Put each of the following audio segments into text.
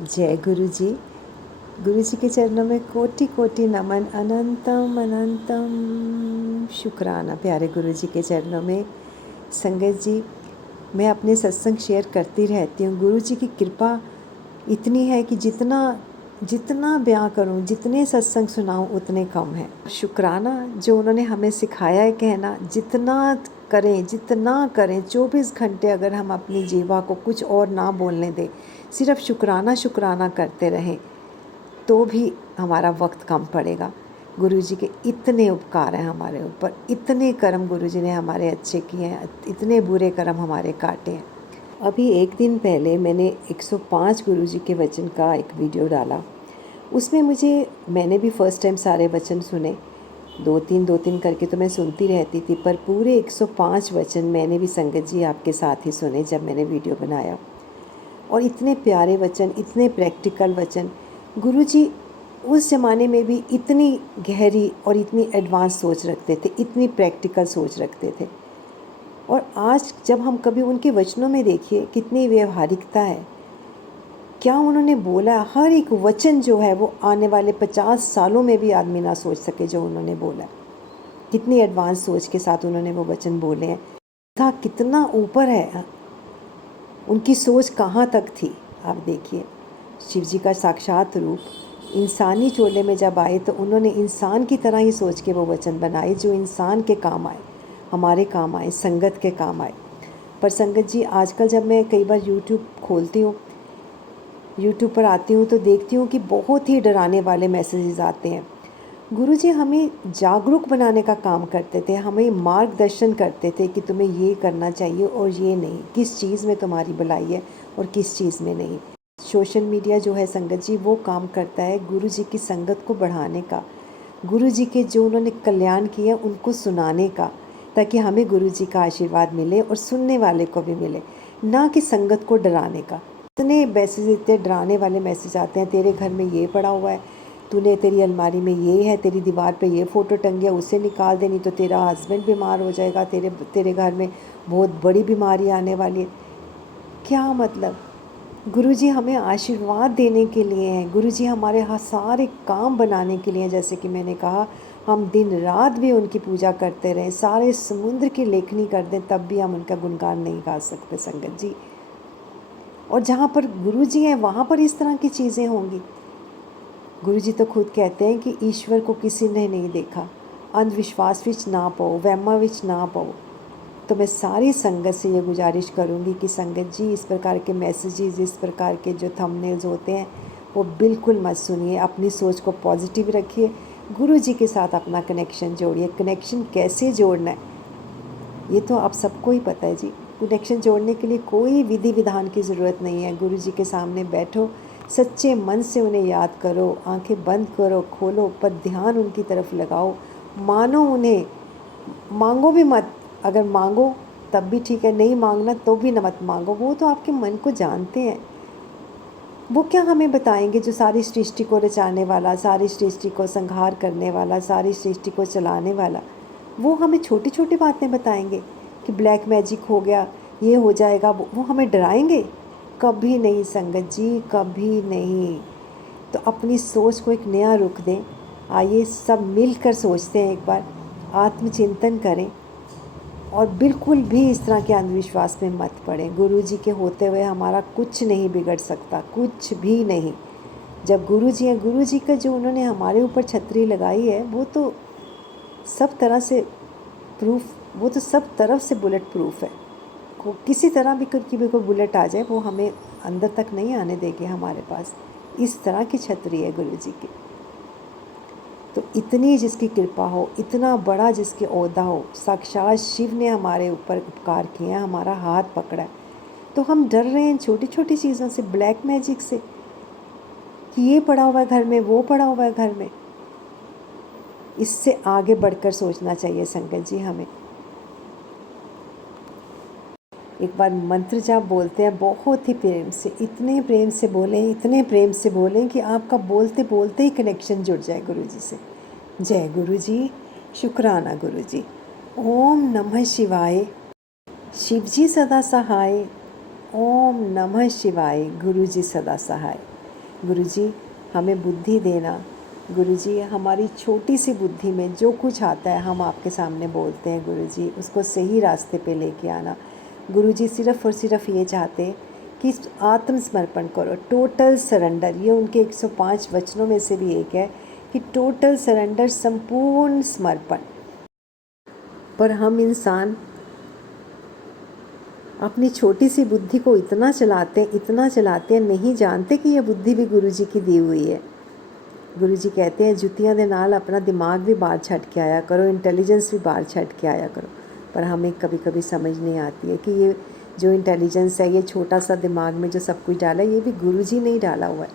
जय गुरु जी। गुरु जी के चरणों में कोटि कोटि नमन, अनंतम अनंतम शुक्राना प्यारे गुरु जी के चरणों में। संगत जी, मैं अपने सत्संग शेयर करती रहती हूँ। गुरु जी की कृपा इतनी है कि जितना जितना बयां करूँ, जितने सत्संग सुनाऊँ उतने कम है। शुक्राना जो उन्होंने हमें सिखाया है कहना, जितना करें 24 घंटे अगर हम अपनी जीवा को कुछ और ना बोलने दें, सिर्फ शुक्राना शुक्राना करते रहें तो भी हमारा वक्त कम पड़ेगा। गुरु जी के इतने उपकार हैं हमारे ऊपर, इतने कर्म गुरु जी ने हमारे अच्छे किए हैं, इतने बुरे कर्म हमारे काटे हैं। अभी एक दिन पहले मैंने 105 गुरु जी के वचन का एक वीडियो डाला। उसमें मैंने भी फर्स्ट टाइम सारे वचन सुने, दो तीन करके तो मैं सुनती रहती थी, पर पूरे 105 वचन मैंने भी संगत जी आपके साथ ही सुने जब मैंने वीडियो बनाया। और इतने प्यारे वचन, इतने प्रैक्टिकल वचन। गुरु जी उस ज़माने में भी इतनी गहरी और इतनी एडवांस सोच रखते थे, इतनी प्रैक्टिकल सोच रखते थे। और आज जब हम कभी उनके वचनों में देखिए कितनी व्यवहारिकता है, क्या उन्होंने बोला, हर एक वचन जो है वो आने वाले 50 सालों में भी आदमी ना सोच सके जो उन्होंने बोला। कितनी एडवांस सोच के साथ उन्होंने वो वचन बोले हैं। था कितना ऊपर है, उनकी सोच कहाँ तक थी। आप देखिए, शिव जी का साक्षात रूप इंसानी चोले में जब आए तो उन्होंने इंसान की तरह ही सोच के वो वचन बनाए जो इंसान के काम आए, हमारे काम आए, संगत के काम आए। पर संगत जी, आजकल जब मैं कई बार यूट्यूब खोलती हूँ, यूट्यूब पर आती हूँ तो देखती हूँ कि बहुत ही डराने वाले मैसेजेस आते हैं। गुरु जी हमें जागरूक बनाने का काम करते थे, हमें मार्गदर्शन करते थे कि तुम्हें ये करना चाहिए और ये नहीं, किस चीज़ में तुम्हारी भलाई है और किस चीज़ में नहीं। सोशल मीडिया जो है संगत जी, वो काम करता है गुरु जी की संगत को बढ़ाने का, गुरु जी के जो उन्होंने कल्याण किए उनको सुनाने का, ताकि हमें गुरु जी का आशीर्वाद मिले और सुनने वाले को भी मिले, ना कि संगत को डराने का। इतने मैसेज, इतने डराने वाले मैसेज आते हैं, तेरे घर में ये पड़ा हुआ है, तूने, तेरी अलमारी में ये है, तेरी दीवार पे ये फ़ोटो टंगी है, उसे निकाल दे, नहीं तो तेरा हस्बैंड बीमार हो जाएगा, तेरे घर में बहुत बड़ी बीमारी आने वाली है। क्या मतलब? गुरु जी हमें आशीर्वाद देने के लिए हैं, गुरु जी हमारे सारे काम बनाने के लिए हैं। जैसे कि मैंने कहा, हम दिन रात भी उनकी पूजा करते रहें, सारे समुद्र की लेखनी कर दें, तब भी हम उनका गुणगान नहीं गा सकते संगत जी। और जहाँ पर गुरु जी हैं वहाँ पर इस तरह की चीज़ें होंगी। गुरु जी तो खुद कहते हैं कि ईश्वर को किसी ने नहीं देखा, अंधविश्वास विच ना पाओ, वहमा विच ना पाओ। तो मैं सारी संगत से ये गुजारिश करूँगी कि संगत जी, इस प्रकार के मैसेजेस, इस प्रकार के जो थंबनेल्स होते हैं वो बिल्कुल मत सुनिए। अपनी सोच को पॉजिटिव रखिए, गुरु जी के साथ अपना कनेक्शन जोड़िए। कनेक्शन कैसे जोड़ना है ये तो आप सबको ही पता है जी। कनेक्शन जोड़ने के लिए कोई विधि विधान की ज़रूरत नहीं है। गुरु जी के सामने बैठो, सच्चे मन से उन्हें याद करो, आंखें बंद करो, खोलो, पर ध्यान उनकी तरफ लगाओ, मानो उन्हें, मांगो भी मत। अगर मांगो तब भी ठीक है, नहीं मांगना तो भी न मत मांगो, वो तो आपके मन को जानते हैं। वो क्या हमें बताएंगे जो सारी सृष्टि को रचाने वाला, सारी सृष्टि को संहार करने वाला, सारी सृष्टि को चलाने वाला, वो हमें छोटी छोटी बातें बताएंगे कि ब्लैक मैजिक हो गया, ये हो जाएगा, वो हमें डराएंगे? कभी नहीं संगत जी, कभी नहीं। तो अपनी सोच को एक नया रुख दें। आइए सब मिलकर सोचते हैं, एक बार आत्मचिंतन करें और बिल्कुल भी इस तरह के अंधविश्वास में मत पड़े। गुरु जी के होते हुए हमारा कुछ नहीं बिगड़ सकता, कुछ भी नहीं। जब गुरु जी हैं, गुरु जी का जो उन्होंने हमारे ऊपर छतरी लगाई है, वो तो सब तरह से प्रूफ, वो तो सब तरफ से बुलेट प्रूफ है। किसी तरह भी कोई बुलेट आ जाए, वो हमें अंदर तक नहीं आने देंगे हमारे पास। इस तरह की छतरी है गुरु जी की। तो इतनी जिसकी कृपा हो, इतना बड़ा जिसके ओहदा हो, साक्षात शिव ने हमारे ऊपर उपकार किए हैं, हमारा हाथ पकड़ा है, तो हम डर रहे हैं छोटी छोटी चीज़ों से, ब्लैक मैजिक से, कि ये पड़ा हुआ है घर में, वो पड़ा हुआ है घर में। इससे आगे बढ़कर सोचना चाहिए संगत जी हमें। एक बार मंत्र जाप बोलते हैं बहुत ही प्रेम से, इतने प्रेम से बोलें, इतने प्रेम से बोलें कि आपका बोलते बोलते ही कनेक्शन जुड़ जाए गुरु जी से। जय गुरु जी, शुक्राना गुरु जी। ओम नमः शिवाय, शिव जी सदा सहाय। ओम नमः शिवाय, गुरु जी सदा सहाय। गुरु जी हमें बुद्धि देना। गुरु जी हमारी छोटी सी बुद्धि में जो कुछ आता है हम आपके सामने बोलते हैं गुरु जी, उसको सही रास्ते पे लेके आना। गुरु जी सिर्फ़ और सिर्फ ये चाहते हैं कि आत्मसमर्पण करो, टोटल सरेंडर। ये उनके 105 वचनों में से भी एक है कि टोटल सरेंडर, संपूर्ण समर्पण। पर हम इंसान अपनी छोटी सी बुद्धि को इतना चलाते हैं, नहीं जानते कि यह बुद्धि भी गुरु जी की दी हुई है। गुरु जी कहते हैं जुतियां दे नाल अपना दिमाग भी बाहर छੱਡ के आया करो, इंटेलिजेंस भी बाहर छੱਡ के आया करो। पर हमें कभी कभी समझ नहीं आती है कि ये जो इंटेलिजेंस है, ये छोटा सा दिमाग में जो सब कुछ डाला है, ये भी गुरु जी ने ही डाला हुआ है,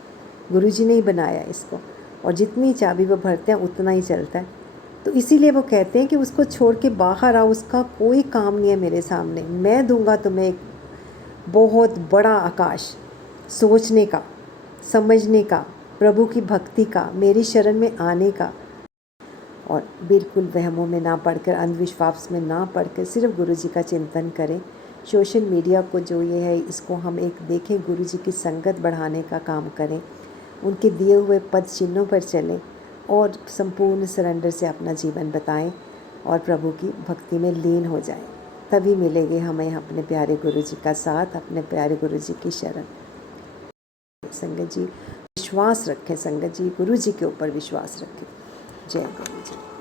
गुरु जी ने ही बनाया है इसको। और जितनी चाबी वो भरते हैं उतना ही चलता है। तो इसीलिए वो कहते हैं कि उसको छोड़ के बाहर आओ, उसका कोई काम नहीं है मेरे सामने। मैं दूंगा तुम्हें एक बहुत बड़ा आकाश, सोचने का, समझने का, प्रभु की भक्ति का, मेरी शरण में आने का। और बिल्कुल वहमों में ना पढ़कर, अंधविश्वास में ना पढ़कर सिर्फ गुरु जी का चिंतन करें। सोशल मीडिया को जो ये है, इसको हम एक देखें, गुरु जी की संगत बढ़ाने का काम करें, उनके दिए हुए पद चिन्हों पर चलें और संपूर्ण सरेंडर से अपना जीवन बताएं और प्रभु की भक्ति में लीन हो जाएं। तभी मिलेंगे हमें अपने प्यारे गुरु जी का साथ, अपने प्यारे गुरु जी की शरण। संगत जी विश्वास रखें, संगत जी गुरु जी के ऊपर विश्वास रखें। जय गुरु जी।